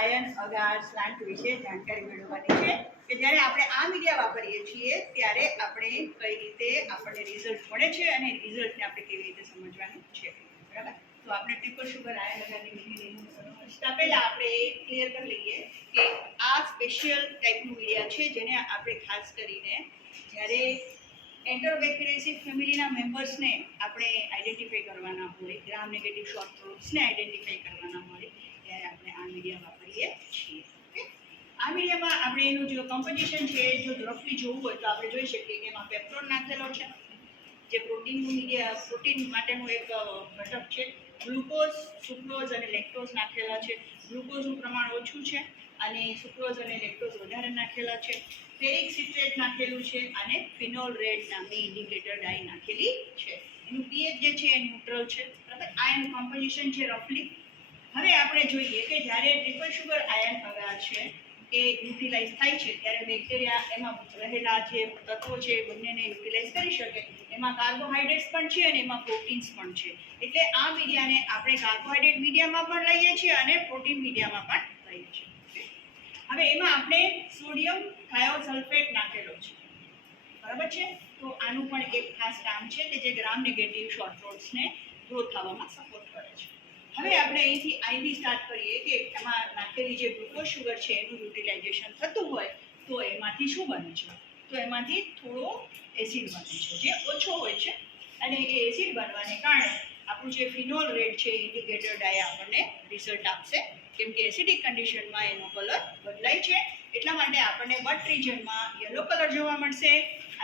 Ion અગાર સ્લાન્ટ વિશે જાણકારી મેળવવાની છે કે જ્યારે આપણે આ મીડિયા વાપરીએ છીએ ત્યારે આપણે કઈ રીતે આપણને રિઝલ્ટ મળે છે અને રિઝલ્ટને આપણે કેવી રીતે સમજવાનું છે, બરાબર. તો આપણે ટ્રિપલ શુગર આયન અગારની મીડિયાને સમજતા પહેલાં આપણે એ ક્લિયર કરી લઈએ કે આ સ્પેશિયલ ટાઈપનું મીડિયા છે જેને આપણે ખાસ કરીને જ્યારે એન્ટેરોબેક્ટેરિયાસી ફેમિલીના મેમ્બર્સને આપણે આઈડેન્ટિફાઈ કરવાના હોય, ગ્રામ નેગેટિવ શોર્ટ પ્રોડ્સને આઈડેન્ટિફાઈ કરવાના હોય ત્યારે આપણે આ મીડિયા વાપરીએ છીએ. ઓકે, આ મીડિયામાં આપણે એનું જો કમ્પોઝિશન છે જો રફલી જોવું હોય તો આપણે જોઈ શકીએ કે એમાં પેપ્ટોન નાખેલો છે જે પ્રોટીનનું મીડિયા પ્રોટીન માટેનું એક ઘટક છે. ગ્લુકોઝ, સુક્રોઝ અને લેક્ટોઝ નાખેલા છે. ગ્લુકોઝનું પ્રમાણ ઓછું છે અને સુક્રોઝ અને લેક્ટોઝ વધારે નાખેલા છે. ફેરિક સિટ્રેટ નાખેલું છે અને ફિનોલ રેડ નામની ઇન્ડિકેટર ડાઈ નાખેલી છે. એનું પીએચ જે છે એ ન્યુટ્રલ છે, બરાબર. આ એનું કમ્પોઝિશન છે રફલી. હવે આપણે જોઈએ કે જ્યારે ટ્રિપલ શુગર આયન અગાર છે એ યુટિલાઇઝ થાય છે ત્યારે બેક્ટેરિયા એમાં રહેલા જે તત્વો છે એ બંનેને યુટિલાઇઝ કરી શકે. એમાં કાર્બોહાઈડ્રેટ્સ પણ છે અને એમાં પ્રોટીન્સ પણ છે. એટલે આ મીડિયાને આપણે કાર્બોહાઈડ્રેટ મીડિયામાં પણ લઈએ છીએ અને પ્રોટીન મીડિયામાં પણ લઈએ છીએ. હવે એમાં આપણે સોડિયમ થાયોસલ્ફેટ નાખેલો છે, બરાબર છે. તો આનું પણ એક ખાસ કામ છે કે જે ગ્રામ નેગેટિવ શોર્ટ પ્રોડ્સને ગ્રો થવામાં સપોર્ટ કરે છે. હવે આપણે અહીંથી આઈવી સ્ટાર્ટ કરીએ કે એમાં નાખેલી જે ગ્લુકોઝ શુગર છે એનું યુટિલાઇઝેશન થતું હોય તો એમાંથી શું બને છે? તો એમાંથી થોડો એસિડ બને છે જે ઓછો હોય છે અને એ એસિડ બનવાને કારણે આપણું જે ફિનોલ રેડ છે ઇન્ડિકેટર ડાય આપણને રિઝલ્ટ આપશે, કેમ કે એસિડિક કન્ડિશનમાં એનો કલર બદલાય છે. એટલા માટે આપણને બટ રિજનમાં યલો કલર જોવા મળશે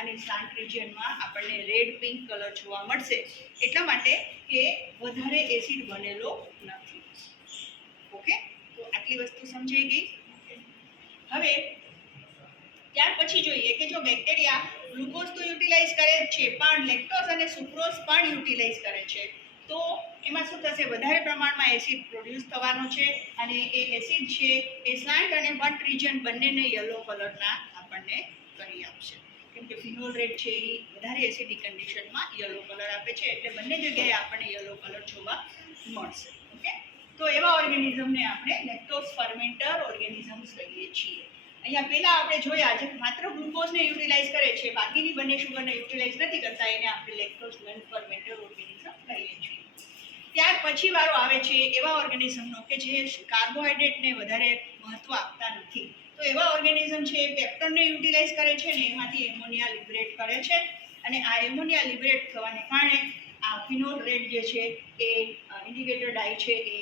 અને સ્લાન્ટ રિજનમાં આપણને રેડ પિંક કલર જોવા મળશે. એટલા માટે કે વધારે એસિડ બનેલો નથી. ઓકે, તો આટલી વસ્તુ સમજાઈ ગઈ. હવે ત્યાર પછી જોઈએ કે જો બેક્ટેરિયા ગ્લુકોઝ તો યુટિલાઇઝ કરે જ છે પણ લેક્ટોઝ અને સુક્રોઝ પણ યુટિલાઇઝ કરે છે તો એમાં શું થશે? વધારે પ્રમાણમાં એસિડ પ્રોડ્યુસ થવાનો છે અને એ એસિડ છે એ સ્લાન્ટ અને બટ રિજન બંનેને યલો કલરના આપણને કરી આપશે, કેમ કે ફિનોલ રેડ છે એ વધારે એસિડિક કન્ડિશનમાં યલો કલર આપે છે એટલે બંને જગ્યાએ આપણને યલો કલર જોવા મળશે. ઓકે, તો એવા ઓર્ગેનિઝમને આપણે લેક્ટોઝ ફર્મેન્ટર ઓર્ગેનિઝમ્સ કહીએ છીએ. અહીંયા પહેલાં આપણે જોયા જે માત્ર ગ્લુકોઝને યુટિલાઇઝ કરે છે, બાકીની બંને શુગરને યુટિલાઇઝ નથી કરતા, એને આપણે લેક્ટોઝ નોન ફર્મેન્ટર ઓર્ગેનિઝમ કહીએ છીએ. ત્યાર પછી વારો આવે છે એવા ઓર્ગેનિઝમનો કે જે કાર્બોહાઈડ્રેટને વધારે મહત્ત્વ આપતા નથી. તો એવા ઓર્ગેનિઝમ છે એ પેપ્ટોનને યુટિલાઇઝ કરે છે ને એમાંથી એમોનિયા લિબરેટ કરે છે અને આ એમોનિયા લિબરેટ થવાને કારણે આ ફિનોલ રેડ જે છે એ ઇન્ડિકેટર ડાય છે એ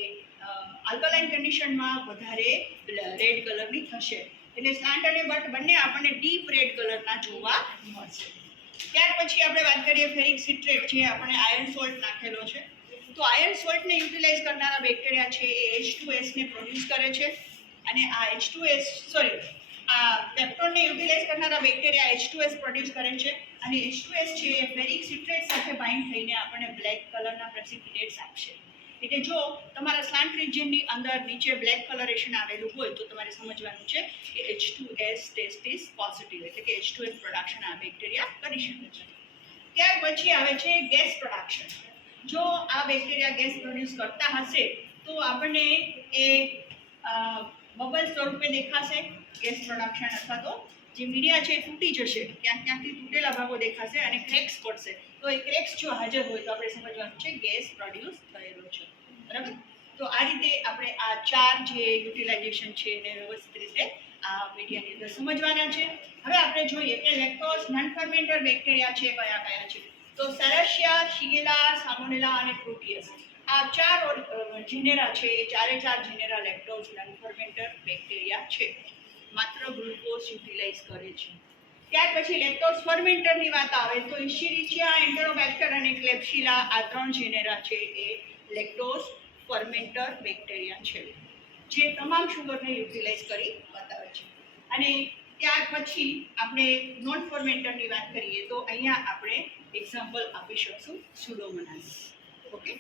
આલ્કલાઇન કન્ડિશનમાં વધારે રેડ કલરની થશે. એટલે સ્લાન્ટ અને બટ બંને આપણને ડીપ રેડ કલરના જોવા મળશે. ત્યાર પછી આપણે વાત કરીએ ફેરિક સિટ્રેટ જે આપણે આયર્ન સોલ્ટ નાખેલો છે. તો આયર્ન સોલ્ટને યુટિલાઇઝ કરનારા બેક્ટેરિયા છે એ H2S ને પ્રોડ્યુસ કરે છે અને આ આ પેપ્ટોનને યુટિલાઇઝ કરનારા બેક્ટેરિયા H2S પ્રોડ્યુસ કરે છે અને H2S છે એ ફેરિક સિટ્રેટ સાથે બાઇન્ડ થઈને આપણને બ્લેક કલરના પ્રેસિપિટેટ્સ આપશે. એટલે જો તમારા સ્લાન્ટ રિજનની અંદર નીચે બ્લેક કલરેશન આવેલું હોય તો તમારે સમજવાનું છે કે H2S ટેસ્ટ ઇઝ પોઝિટિવ, એટલે કે H2S પ્રોડક્શન આ બેક્ટેરિયા કરી શકે છે. ત્યાર પછી આવે છે ગેસ પ્રોડક્શન. જો આ બેક્ટેરિયા ગેસ પ્રોડ્યુસ કરતા હશે તો આપણને એ બબલ સ્વરૂપે દેખાશે ગેસ પ્રોડક્શન, અથવા તો જે મીડિયા છે એ તૂટી જશે, ક્યાંકથી તૂટેલા ભાગો દેખાશે અને ક્રેક્સ પડશે. તો એ ક્રેક્સ જો હાજર હોય તો આપણે સમજવાનું છે ગેસ પ્રોડ્યુસ થયેલો છે, બરાબર. તો આ રીતે આપણે આ ચાર જે યુટિલાઇઝેશન છે એને વ્યવસ્થિત રીતે આ મીડિયાની અંદર સમજવાના છે. હવે આપણે જોઈએ કે લેક્ટોઝ નોન ફર્મેન્ટર બેક્ટેરિયા છે કયા કયા છે. તો સેરેશિયા, શિગેલા, સાલ્મોનેલા અને પ્રોટિયસ આ ચાર જીનેરા છે એ ચારે ચાર જીનેરા લેક્ટોઝ નોન ફર્મેન્ટર બેક્ટેરિયા છે, માત્ર ગ્લુકોઝ યુટિલાઇઝ કરે છે. ત્યાર પછી લેક્ટોઝ ફર્મેન્ટરની વાત આવે તો ઇશિરિચિયા, એન્ટેરોબેક્ટર અને ક્લેપ્સિલા આ ત્રણ જીનેરા છે એ લેક્ટોઝ ફર્મેન્ટર બેક્ટેરિયા છે જે તમામ શુગરને યુટિલાઇઝ કરી બતાવે છે. અને ત્યાર પછી આપણે નોન ફર્મેન્ટરની વાત કરીએ તો અહીંયા આપણે એક્ઝામ્પલ આપી શકશું સ્યુડોમોનાસ. ઓકે.